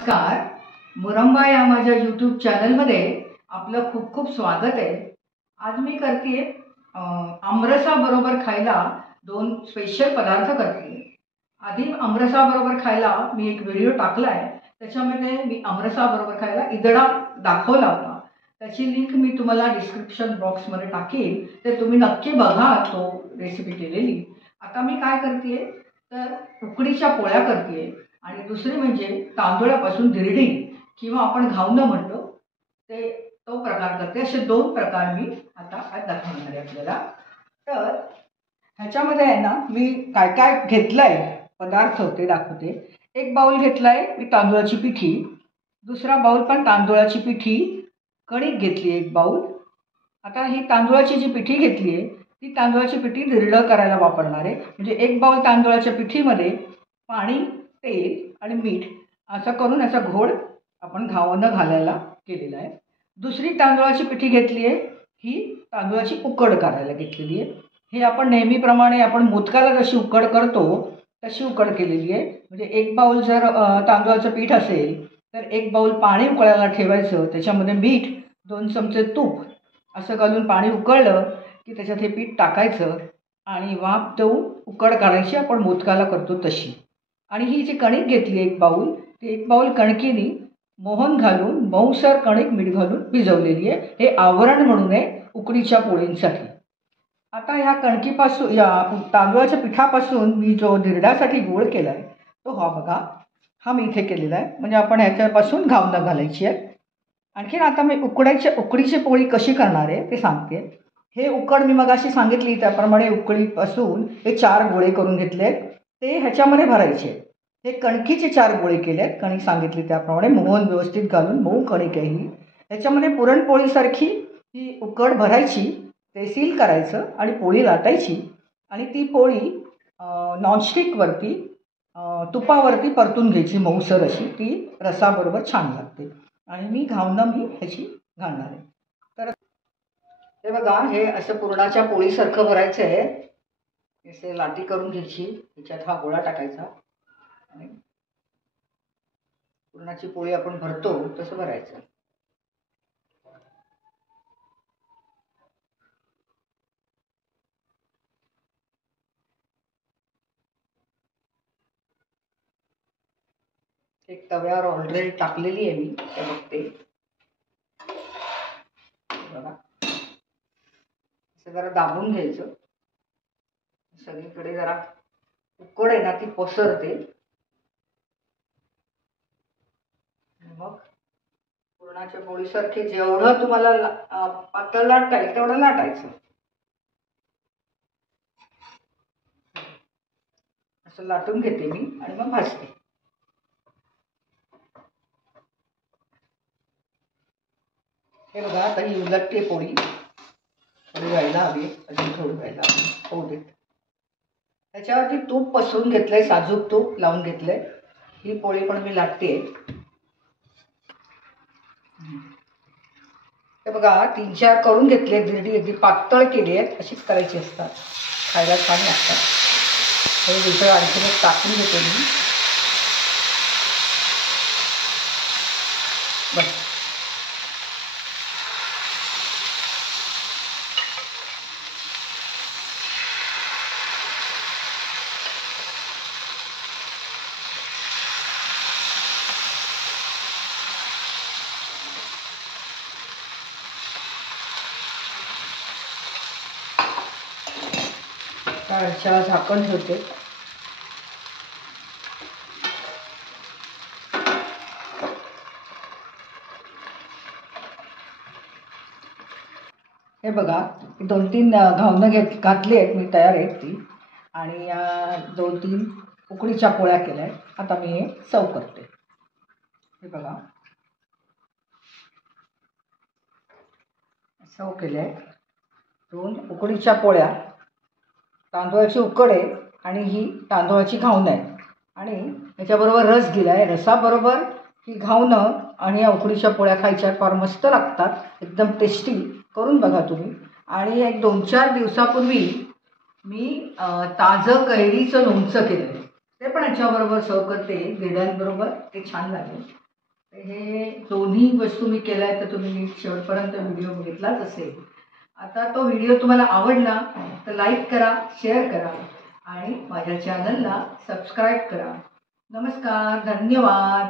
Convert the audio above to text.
नमस्कार. मुरंबा या माझ्या यूट्यूब चॅनलमध्ये आपलं खूप खूप स्वागत आहे. आज मी करते आमरसा बरोबर खायला दोन स्पेशल पदार्थ करते. आधी आमरसा बरोबर खायला मी एक व्हिडिओ टाकला आहे. त्याच्यामध्ये मी आमरसा बरोबर खायला इदडा दाखवला होता. त्याची लिंक मी तुम्हाला डिस्क्रिप्शन बॉक्समध्ये टाकेल, ते तुम्ही नक्की बघा तो रेसिपी केलेली. आता मी काय करते तर उकडीच्या पोळ्या करते आणि दुसरी म्हणजे तांदूळापासून धिरडी किंवा आपण घावणं म्हणतो तो प्रकार करते. असे दोन प्रकार मी आता आज दाखवणार आहे आपल्याला. तर ह्याच्यामध्ये आहे ना, मी काय काय घेतलं आहे पदार्थ ते दाखवते. एक बाउल घेतला आहे मी तांदूळाची पिठी, दुसरा बाउल पण तांदूळाची पिठी, कणिक घेतली एक बाउल. आता ही तांदूळाची जी पिठी घेतली आहे ती तांदूळाची पिठी धिरडं करायला वापरणार आहे. म्हणजे एक बाउल तांदूळाच्या पिठीमध्ये पाणी, तेल आणि मीठ असं करून याचा घोळ आपण घावणं घालायला केलेला आहे. दुसरी तांदूळाची पिठी घेतली आहे, ही तांदूळाची उकड करायला घेतलेली आहे. हे आपण नेहमीप्रमाणे आपण मोदकाला जशी उकड करतो तशी उकड केलेली आहे. म्हणजे एक बाउल जर तांदूळाचं पीठ असेल तर एक बाउल पाणी उकळायला ठेवायचं, त्याच्यामध्ये मीठ, 2 चमचे तूप असं घालून पाणी उकळलं की त्याच्यात हे पीठ टाकायचं आणि वाफ देऊन उकड काढायची, आपण मोदकाला करतो तशी. आणि ही जी कणिक घेतली एक बाउल, ती एक बाउल कणकीने मोहन घालून मऊसर कणिक मीठ घालून भिजवलेली आहे. हे आवरण म्हणून आहे उकडीच्या पोळींसाठी. आता ह्या कणकीपासून, या तांदूळाच्या पिठापासून मी जो धिरड्यासाठी गोळ केला आहे तो हा बघा, हा मी इथे केलेला आहे. म्हणजे आपण ह्याच्यापासून घावणं घालायची आहे. आणखीन आता मी उकडीची पोळी कशी करणार आहे ते सांगते. हे उकड मी मगाशी सांगितली त्याप्रमाणे उकडीपासून हे 4 गोळे करून घेतले, ते ह्याच्यामध्ये भरायचे. हे कणकीचे 4 गोळे केले आहेत, कणिक सांगितली त्याप्रमाणे मोहन व्यवस्थित घालून मऊ कणिक आहे ही. ह्याच्यामध्ये पुरणपोळीसारखी ही उकड भरायची, ते सील करायचं आणि पोळी लाटायची आणि ती पोळी नॉनस्टिकवरती तुपावरती परतून घ्यायची मऊसर अशी. ती रसाबरोबर छान लागते. आणि मी ह्याची घालणार आहे. तर हे बघा, हे असं पुरणाच्या पोळीसारखं भरायचं आहे. असे लाटी करून घ्यायची, ह्याच्यात हा गोळा टाकायचा आणि पुरणाची पोळी आपण भरतो तसं भरायचं. एक तव्यावर ऑलरेडी टाकलेली आहे मी, ते बघते. बघा, असं जरा दाबून घ्यायचं, सगळीकडे जरा उकड आहे ना ती पसरते. मग पुरणाच्या पोळीसारखे जेवढं तुम्हाला पातळ लाटता येईल तेवढं लाटायचं. असं लाटून घेते मी आणि मग भाजते. हे बघा, आता ही उलटते पोळी. थोडी व्हायला हवी, अजून थोडी व्हायला हवी, होऊ देत. त्याच्यावरती तूप पसरून घेतलंय, साजूक तूप लावून घेतलंय. ही पोळी पण मी लाटते. हे बघा, 3-4 करून घेतले. धिरडी अगदी पातळ केली आहेत, अशीच करायची असतात, खायला छान लागतात. हे दुसरं आणखीन एक टाकून घेते मी. बस. ह्याच्यावर झाकण ठेवते. हे बघा, 2-3 घावणं घातली आहेत मी, तयार आहेत ती. आणि 2-3 उकडीच्या पोळ्या केल्या आहेत. आता मी हे सर्व करते. हे बघा, सर्व केले आहेत 2 उकडीच्या पोळ्या. तांदूळाची उकड आहे आणि ही तांदूळाची घावणं आहे. आणि याच्याबरोबर रस दिला आहे. रसाबरोबर ही घावणं आणि या उकडीच्या पोळ्या खायच्या फार मस्त लागतात, एकदम टेस्टी. करून बघा तुम्ही. आणि एक 2-4 दिवसापूर्वी मी ताजं कैरीचं लोणचं केलं आहे, ते पण याच्याबरोबर सर्व करते धिरड्यांबरोबर. ते छान लागेल. हे दोन्ही वस्तू मी केल्या आहेत, तर तुम्ही नीट शेवटपर्यंत व्हिडिओ बघितलाच असेल. आता तो व्हिडिओ तुम्हाला आवडला तर लाईक करा, शेअर करा आणि माझ्या चॅनलला सबस्क्राईब करा. नमस्कार, धन्यवाद.